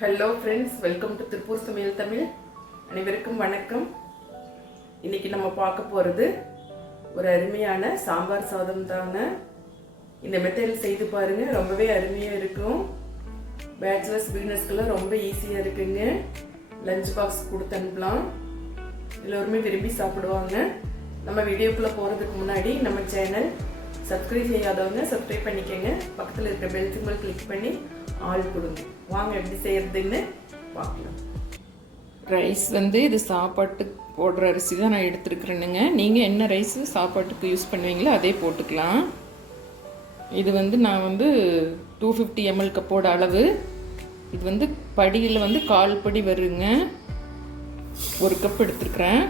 Hello friends, welcome to Tiruppur சமையல் தமிழ். அனைவருக்கும் வணக்கம். இன்னைக்கு நம்ம பார்க்க போகிறது ஒரு அருமையான சாம்பார் சாதம் தாங்க. இந்த மெத்தடில் செய்து பாருங்க, ரொம்பவே அருமையாக இருக்கும். பேச்சுலர்ஸ் பிகினர்ஸ்க்கெல்லாம் ரொம்ப ஈஸியாக இருக்குங்க. லஞ்ச் பாக்ஸ் கொடுத்து அனுப்பலாம், எல்லோருமே விரும்பி சாப்பிடுவாங்க. நம்ம வீடியோக்குள்ளே போகிறதுக்கு முன்னாடி நம்ம சேனல் சப்ஸ்கிரைப் செய்யாதவங்க சப்ஸ்கிரைப் பண்ணிக்கோங்க. பக்கத்தில் இருக்கிற பெல் சிம்பல் கிளிக் பண்ணி ஆள் கொடுங்க. வாங்க எப்படி செய்யறதுன்னு பார்க்கலாம். ரைஸ் இது சாப்பாட்டுக்கு போடுற அரிசி தான் நான் எடுத்துருக்குறேனுங்க. நீங்கள் என்ன ரைஸ் சாப்பாட்டுக்கு யூஸ் பண்ணுவீங்களோ அதே போட்டுக்கலாம். இது நான் 250 ml கப்போட அளவு. இது படியில் 1/4 படி வருங்க. 1 கப் எடுத்துருக்குறேன்.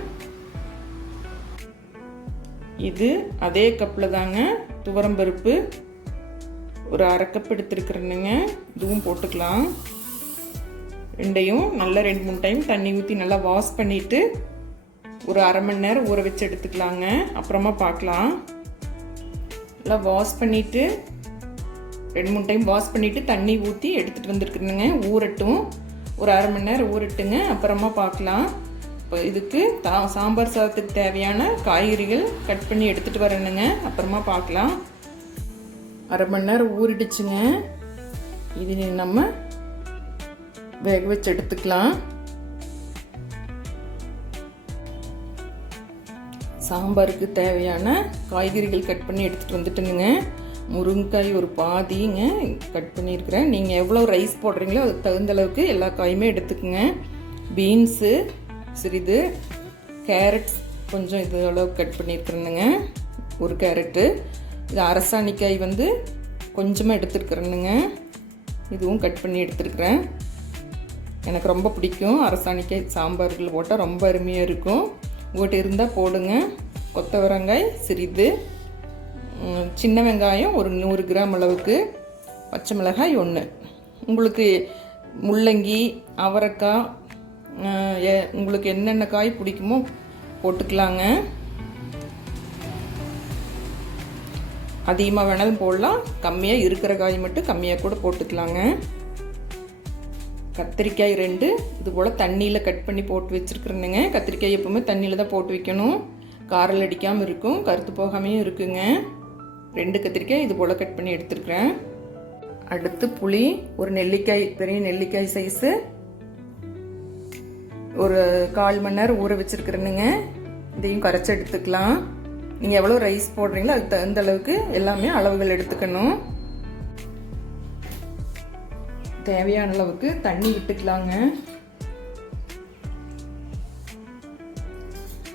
இது அதே கப்பில் தாங்க துவரம்பருப்பு ஒரு 1/2 கப் எடுத்துருக்குறேனுங்க. இதுவும் போட்டுக்கலாம். ரெண்டையும் நல்லா 2-3 டைம் தண்ணி ஊற்றி நல்லா வாஷ் பண்ணிவிட்டு ஒரு 1/2 மணி நேரம் ஊற வச்சு எடுத்துக்கலாங்க. அப்புறமா பார்க்கலாம். நல்லா வாஷ் பண்ணிவிட்டு 2-3 டைம் வாஷ் பண்ணிவிட்டு தண்ணி ஊற்றி எடுத்துகிட்டு வந்துருக்குறேனுங்க. ஊறட்டும், ஒரு 1/2 மணி நேரம் ஊறட்டுங்க. அப்புறமா பார்க்கலாம். இப்போ இதுக்கு சாம்பார் சாதத்துக்கு தேவையான காய்கறிகள் கட் பண்ணி எடுத்துகிட்டு வரணுங்க. அப்புறமா பார்க்கலாம். 1/2 மணி நேரம் ஊறிடுச்சுங்க. இது நம்ம வேக வச்சு எடுத்துக்கலாம். சாம்பாருக்கு தேவையான காய்கறிகள் கட் பண்ணி எடுத்துகிட்டு வந்துட்டுங்க. முருங்கைக்காய் ஒரு பாதிங்க கட் பண்ணியிருக்கிறேன். நீங்கள் எவ்வளோ ரைஸ் போடுறீங்களோ அதுக்கு தகுந்த அளவுக்கு எல்லா காயுமே எடுத்துக்கோங்க. பீன்ஸு சிறிது, கேரட்ஸ் கொஞ்சம் இது அளவுக்கு கட் பண்ணியிருக்கிறேனுங்க. ஒரு கேரட்டு. இது அரசாணிக்காய் கொஞ்சமாக எடுத்துருக்குறேனுங்க. இதுவும் கட் பண்ணி எடுத்துருக்குறேன். எனக்கு ரொம்ப பிடிக்கும் அரசாணிக்காய். சாம்பார்கள் போட்டால் ரொம்ப அருமையாக இருக்கும். உங்கள்கிட்ட இருந்தால் போடுங்க. கொத்தவரங்காய் சிறிது, சின்ன வெங்காயம் ஒரு 100 கிராம் அளவுக்கு, பச்சை மிளகாய் 1. உங்களுக்கு முள்ளங்கி, அவரைக்காய், உங்களுக்கு என்னென்ன காய் பிடிக்குமோ போட்டுக்கலாங்க. அதிகமாக வேணாலும் போடலாம், கம்மியாக இருக்கிற காய் மட்டும் கம்மியாக கூட போட்டுக்கலாங்க. கத்திரிக்காய் 2 இது போல் தண்ணியில் கட் பண்ணி போட்டு வச்சுருக்குறேனுங்க. கத்திரிக்காய் எப்போவுமே தண்ணியில் தான் போட்டு வைக்கணும். காரல் அடிக்காமல் இருக்கும், கருத்து போகாமையும் இருக்குங்க. 2 கத்திரிக்காய் இது போல் கட் பண்ணி எடுத்துருக்குறேன். அடுத்து புளி ஒரு நெல்லிக்காய், பெரிய நெல்லிக்காய் சைஸு ஒரு 1/4 மணி நேரம் ஊற வச்சுருக்குறேனுங்க. இதையும் கரைச்சி எடுத்துக்கலாம். நீங்கள் எவ்வளோ ரைஸ் போடுறீங்களோ அதுக்கு தகுந்த அளவுக்கு எல்லாமே அளவுகள் எடுத்துக்கணும். தேவையான அளவுக்கு தண்ணி விட்டுக்கலாங்க.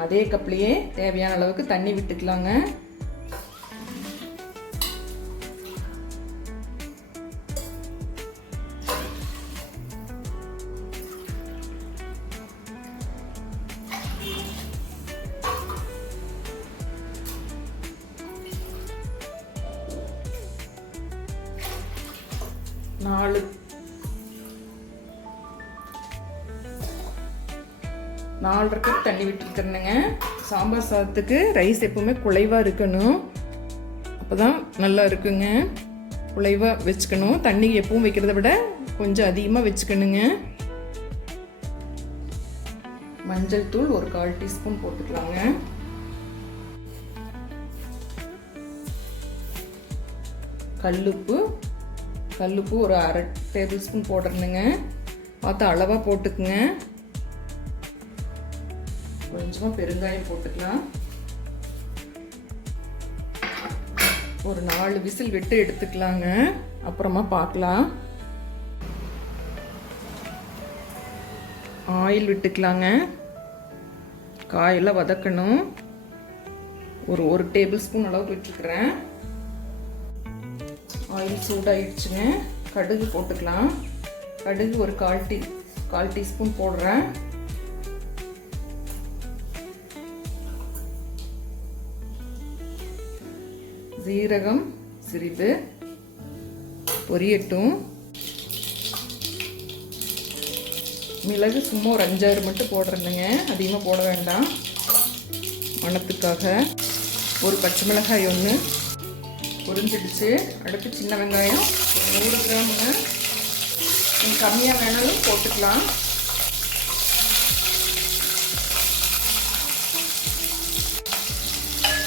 அதே கப்லேயே தேவையான அளவுக்கு தண்ணி விட்டுக்கலாங்க. நாலரை கப் தண்ணி விட்டுருக்கணுங்க. சாம்பார் சாதத்துக்கு ரைஸ் எப்பவுமே குழைவாக இருக்கணும், அப்போ தான் நல்லா இருக்குங்க. குழைவாக வச்சுக்கணும். தண்ணி எப்பவும் வைக்கிறத விட கொஞ்சம் அதிகமாக வச்சுக்கணுங்க. மஞ்சள் தூள் ஒரு 1/4 டீஸ்பூன் போட்டுக்கலாங்க. கல்லுப்பு ஒரு 1/2 டேபிள் ஸ்பூன் போடுறேனுங்க. பார்த்து அளவாக போட்டுக்குங்க. கொஞ்சமாக பெருங்காயம் போட்டுக்கலாம். ஒரு 4 விசில் விட்டு எடுத்துக்கலாங்க. அப்புறமா பார்க்கலாம். ஆயில் விட்டுக்கலாங்க. காயெல்லாம் வதக்கணும். ஒரு 1 டேபிள் ஸ்பூன் அளவுக்கு விட்டுருக்குறேன். ஆயில் சூடாயிடுச்சுங்க. கடுகு போட்டுக்கலாம். கடுகு ஒரு 1/4 டீஸ்பூன் போடுறேன். சீரகம் சிறிது பொரியட்டும். மிளகு சும்மா ஒரு 5-6 மட்டும் போடுறேனுங்க, அதிகமாக போட வேண்டாம் மணத்துக்காக. ஒரு பச்சை மிளகாய் 1 பொரிஞ்சிடுச்சு. அடுத்து சின்ன வெங்காயம் 100 கிராமுங்க. நீங்கள் கம்மியாக வேணாலும் போட்டுக்கலாம்.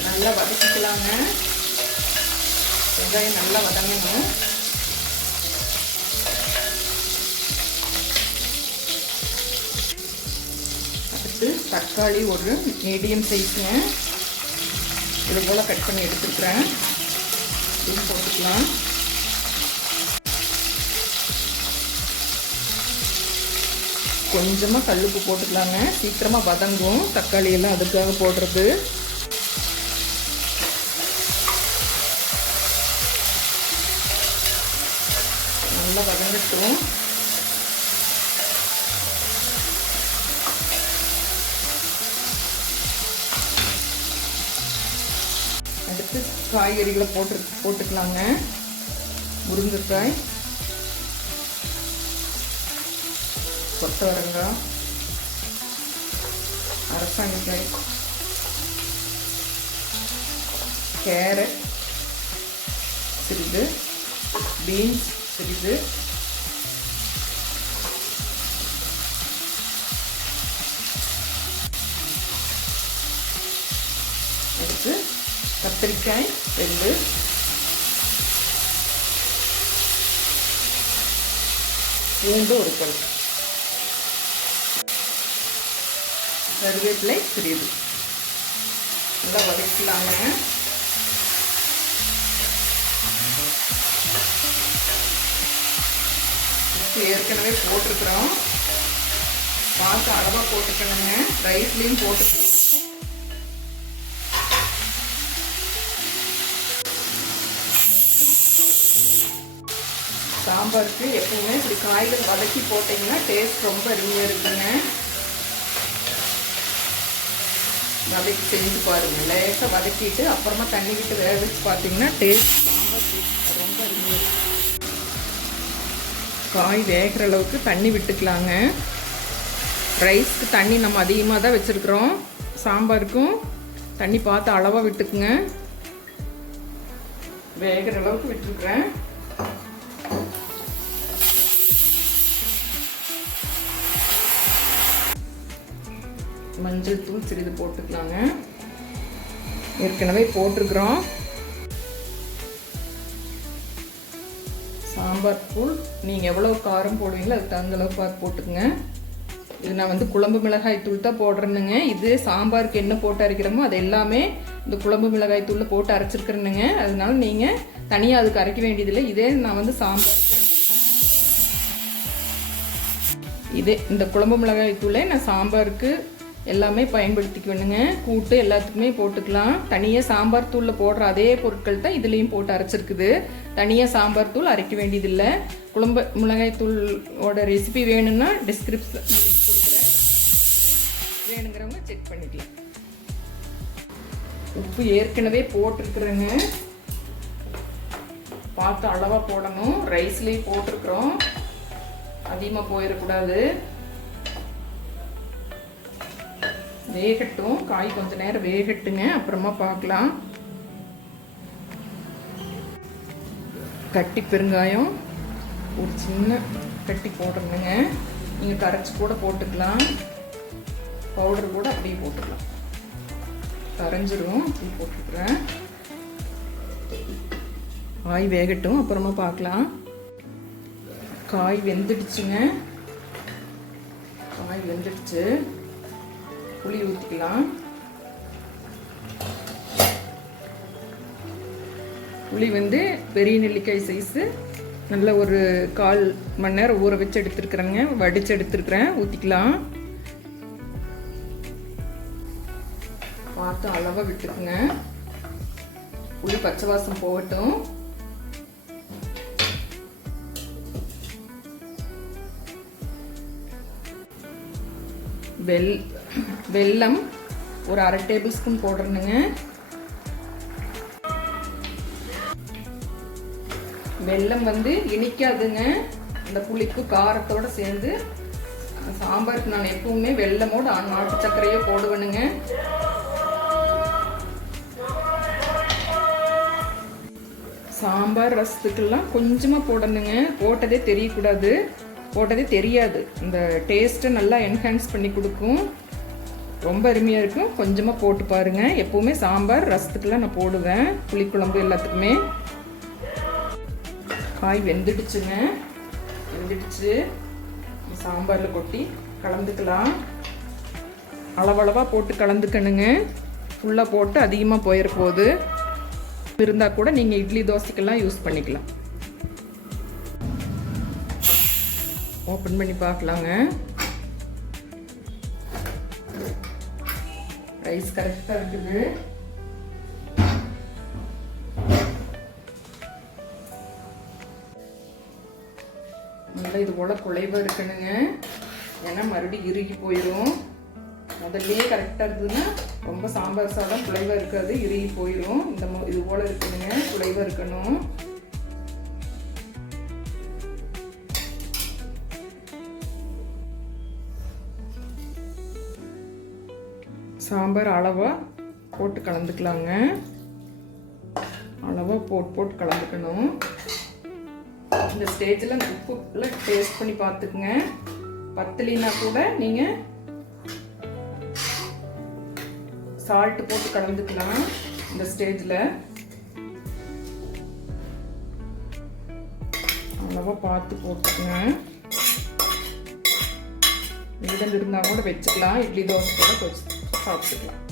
நல்லா வதக்கிக்கலாங்க. வெங்காயம் நல்லா வதங்கணும். அடுத்து தக்காளி ஒரு மீடியம் சைஸுங்க, இது போல் கட் பண்ணி எடுத்துக்கிறேன். இது போட்டுக்கலாம். கொஞ்சமாக கல்லுப்பு போட்டுக்கலாங்க, சீக்கிரமாக வதங்கும். தக்காளி எல்லாம் அதுக்காக போடுறது. நல்லா வதங்கட்டும். அடுத்து காய்கறிகளை போட்டுக்கலாங்க. முருங்கைக்காய், கொத்தவரங்காய், அரசாணிக்காய், கேரட் சிறிது, பீன்ஸ் சிறிது, அடுத்து கத்திரிக்காய் 2, பூண்டு ஒரு பல், கருவேப்பிலை சிறிது. நல்லா வதக்கலாங்க. ஏற்கனவே போட்டிருக்கிறோம், பார்த்து அளவாக போட்டுக்கணுங்க. ரைஸ்லேயும் போட்டுக்கணும். சாம்பாருக்கு எப்பவுமே இப்படி காய்கள் வதக்கி போட்டிங்கன்னா டேஸ்ட் ரொம்ப அருமையாக இருக்குங்க. வதக்கி செஞ்சு பாருங்கள். லேசாக வதக்கிட்டு அப்புறமா தண்ணி விட்டு வேக வச்சு பார்த்தீங்கன்னா டேஸ்ட் சாம்பார் டேஸ்ட் ரொம்ப அருமையாக இருக்கும். காய் வேகிற அளவுக்கு தண்ணி விட்டுக்கலாங்க. ரைஸ்க்கு தண்ணி நம்ம அதிகமாக தான் வச்சுருக்குறோம், சாம்பாருக்கும் தண்ணி பார்த்து அளவாக விட்டுக்குங்க. வேகிற அளவுக்கு விட்டுருக்குறேன். மஞ்சள் தூள் சிறிது போட்டுக்கலாங்க, ஏற்கனவே போட்டிருக்கிறோம். சாம்பார் தூள் நீங்கள் எவ்வளோ காரம் போடுவீங்களோ அதுக்கு தகுந்த அளவுக்கு பார்த்து போட்டுக்குங்க. இது நான் குழம்பு மிளகாய் தூள் தான் போடுறேனுங்க. இது சாம்பாருக்கு என்ன போட்டு அரைக்கிறோமோ அது எல்லாமே இந்த குழம்பு மிளகாய் தூளில் போட்டு அரைச்சிருக்கிறேனுங்க. அதனால நீங்கள் தனியாக அதுக்கு அரைக்க வேண்டியதில்லை. இதே நான் சாம்பார் இந்த குழம்பு மிளகாய் தூளை நான் சாம்பாருக்கு எல்லாமே பயன்படுத்திக்குவேனுங்க. கூட்டு எல்லாத்துக்குமே போட்டுக்கலாம். தனியாக சாம்பார் தூளில் போடுற அதே பொருட்கள் தான் இதுலேயும் போட்டு அரைச்சிருக்குது. தனியாக சாம்பார் தூள் அரைக்க வேண்டியதில்லை. குழம்பு மிளகாய் தூளோட ரெசிபி வேணும்னா டிஸ்கிரிப்ஷன் கொடுக்குறேன், வேணுங்கிறவங்க செக் பண்ணிக்கலாம். உப்பு ஏற்கனவே போட்டிருக்குறேங்க, பார்த்து அளவாக போடணும். ரைஸ்லேயும் போட்டிருக்கிறோம், அதிகமாக போயிடக்கூடாது. வேகட்டும், காய் கொஞ்ச நேரம் வேகட்டுங்க, அப்புறமா பார்க்கலாம். கட்டி பெருங்காயம் ஒரு சின்ன கட்டி போட்டுருங்க. நீங்கள் கரைச்சி கூட போட்டுக்கலாம், பவுடர் கூட அப்படியே போட்டுக்கலாம். கரைஞ்சிரும், அப்படி போட்டுக்கிறேன். காய் வேகட்டும், அப்புறமா பார்க்கலாம். காய் வெந்துடுச்சுங்க, காய் வெந்துடுச்சு. புளி ஊற்றிக்கலாம். புளி பெரிய நெல்லிக்காய் சைஸு, நல்ல ஒரு 1/4 மணி நேரம் ஊற வச்சு எடுத்துருக்குறேங்க, வடித்து எடுத்துருக்குறேன். ஊற்றிக்கலாம். பார்த்து அளவாக விட்டுக்குங்க, புளி பச்சை வாசம் போகட்டும். வெல்லம் ஒரு 1/2 டேபிள் ஸ்பூன் போடுறேனுங்க. வெல்லம் இனிக்காதுங்க, அந்த புளிப்பு காரத்தோட சேர்ந்து. சாம்பாருக்கு நான் எப்பவுமே வெல்லமோட நாட்டு சர்க்கரையோ போடுவேனுங்க. சாம்பார் ரசத்துக்கெல்லாம் கொஞ்சமாக போடணுங்க, போட்டதே தெரியக்கூடாது. போட்டதே தெரியாது. இந்த டேஸ்ட்டை நல்லா என்ஹான்ஸ் பண்ணி கொடுக்கும். ரொம்ப அருமையாக இருக்கும். கொஞ்சமாக போட்டு பாருங்கள். எப்போவுமே சாம்பார் ரசத்துக்கெல்லாம் நான் போடுவேன், புளிக்குழம்பு எல்லாத்துக்குமே. காய் வெந்துடுச்சுங்க. வெந்துடுச்சு. சாம்பாரில் கொட்டி கலந்துக்கலாம். அளவளவாக போட்டு கலந்துக்கணுங்க. ஃபுல்லாக போட்டு அதிகமாக போயிட போகுது. இருந்தால் கூட நீங்கள் இட்லி தோசைக்கெல்லாம் யூஸ் பண்ணிக்கலாம். ஓப்பன் பண்ணி பார்க்கலாங்க. ரைஸ் கரெக்டாக இருக்குது. நல்லா இது போல் குழைவாக இருக்கணுங்க. ஏன்னா மறுபடியும் இறுகி போயிடும். முதல்லையே கரெக்டாக இருந்ததுன்னா ரொம்ப சாம்பார் சாதம் குழைவாக இருக்காது, இறுகி போயிடும். இது போல் இருக்கணுங்க, குழைவாக இருக்கணும். சாம்பார் அளவாக போட்டு கலந்துக்கலாங்க. அளவாக போட்டு கலந்துக்கணும். இந்த ஸ்டேஜில் உப்புலாம் டேஸ்ட் பண்ணி பார்த்துக்குங்க. பத்தலினா கூட நீங்கள் சால்ட் போட்டு கலந்துக்கலாம். இந்த ஸ்டேஜில் அளவாக பார்த்து போட்டுக்குங்க. மீதம் இருந்தால் கூட வச்சுக்கலாம். இட்லி தோசை கூட வச்சு சாப்பிட்டுக்கலாம்.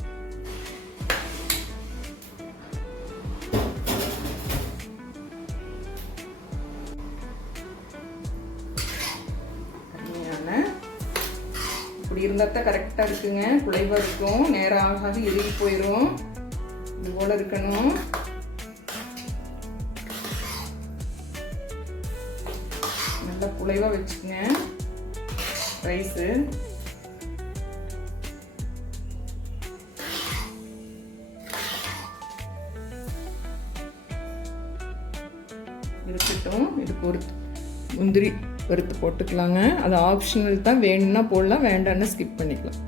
இப்படி இருந்தால் தான் கரெக்டாக இருக்குங்க. குழைவாக இருக்கும். நேரம் ஆகாது இறுகி போயிடும். இது போல் இருக்கணும். நல்லா குழைவாக வச்சுக்கோங்க ரைஸு. இருக்கட்டும். இதுக்கு ஒரு முந்திரி வறுத்து போட்டுக்கலாங்க. அது ஆப்ஷனல் தான். வேணும்னா போடலாம், வேண்டாம்னா ஸ்கிப் பண்ணிக்கலாம்.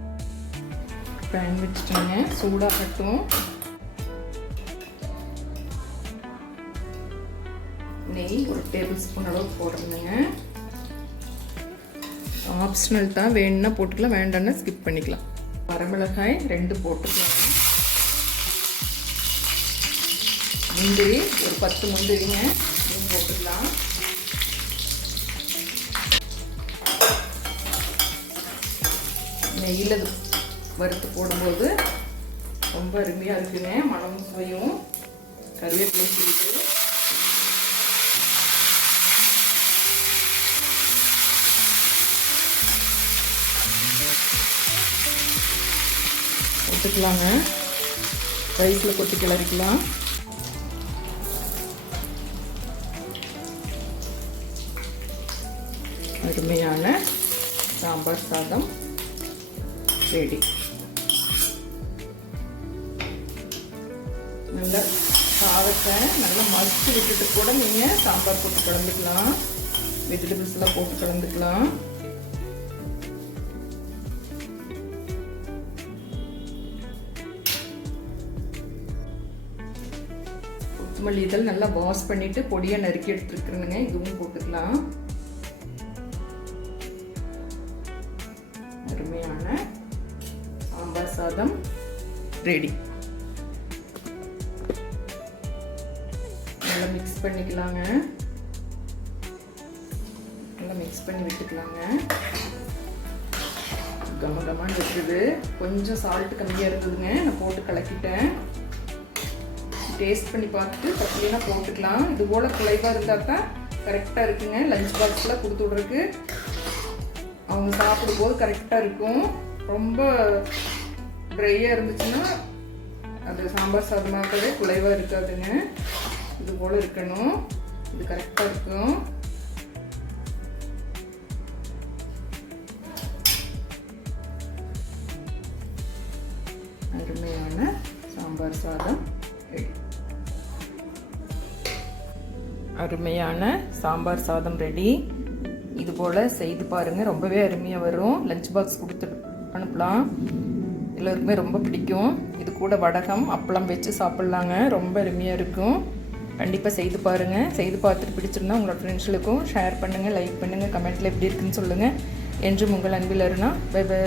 பேன் வச்சுட்டோங்க. சூடாகட்டும். நெய் ஒரு டேபிள் ஸ்பூன் அளவு போடுறேங்க. ஆப்ஷனல் தான். வேணும்னா போட்டுக்கலாம், வேண்டாம்னா ஸ்கிப் பண்ணிக்கலாம். வரமிளகாய் 2 போட்டுக்கலாம். முந்திரி ஒரு 10 முந்திரிங்க போட்டுக்கலாம். நெய்யில் வறுத்து போடும்போது ரொம்ப அருமையாக இருக்குங்க. மனம் சுவையும் கருவேப்பிலை சேர்த்து போட்டுக்கலாங்க. ரைஸில் கொட்டி கிளறிக்கலாம். அருமையான சாம்பார் சாதம் ரெடி. நல்லா சாதத்தை நல்லா மசிச்சு விட்டுட்டு கூட நீங்கள் சாம்பார் போட்டு கலந்துக்கலாம். வெஜிடபிள்ஸ்லாம் போட்டு கலந்துக்கலாம். கொத்தமல்லி இதழ் நல்லா வாஷ் பண்ணிட்டு பொடியாக நறுக்கி எடுத்துருக்குறேனுங்க. இதுவும் போட்டுக்கலாம். அருமையான சாம்பார் சாதம் ரெடி. நல்லா மிக்ஸ் பண்ணிக்கலாங்க. நல்லா மிக்ஸ் பண்ணி விட்டுக்கலாங்க. கமகமான்னு இருக்குது. கொஞ்சம் சால்ட் கம்மியாக இருந்ததுங்க, நான் போட்டு கலக்கிட்டேன். டேஸ்ட் பண்ணி பார்த்துட்டு பத்தலைனா போட்டுக்கலாம். இது போல் குழைவாக இருந்தால் தான் கரெக்டாக இருக்குங்க. லஞ்ச் பாக்ஸில் கொடுத்து விட்றதுக்கு அவங்க சாப்பிடும்போது கரெக்டாக இருக்கும். ரொம்ப ட்ரையாக இருந்துச்சுன்னா அது சாம்பார் சாதமாகவே குழைவாக இருக்காதுங்க. இது போல் இருக்கணும். இது கரெக்டாக இருக்கும். அருமையான சாம்பார் சாதம் ரெடி. அருமையான சாம்பார் சாதம் ரெடி. இது போல் செய்து பாருங்கள். ரொம்பவே அருமையாக வரும். லஞ்ச் பாக்ஸ் கொடுத்து அனுப்பலாம். எல்லோருக்குமே ரொம்ப பிடிக்கும். இது கூட வடகம் அப்பளம் வச்சு சாப்பிட்லாங்க. ரொம்ப அருமையாக இருக்கும். கண்டிப்பாக செய்து பாருங்கள். செய்து பார்த்துட்டு பிடிச்சிருந்தா உங்களோட ஃப்ரெண்ட்ஸுகளுக்கும் ஷேர் பண்ணுங்கள், லைக் பண்ணுங்கள், கமெண்ட்டில் எப்படி இருக்குன்னு சொல்லுங்கள். என்றும் உங்கள் அன்பில் அருணா. By by.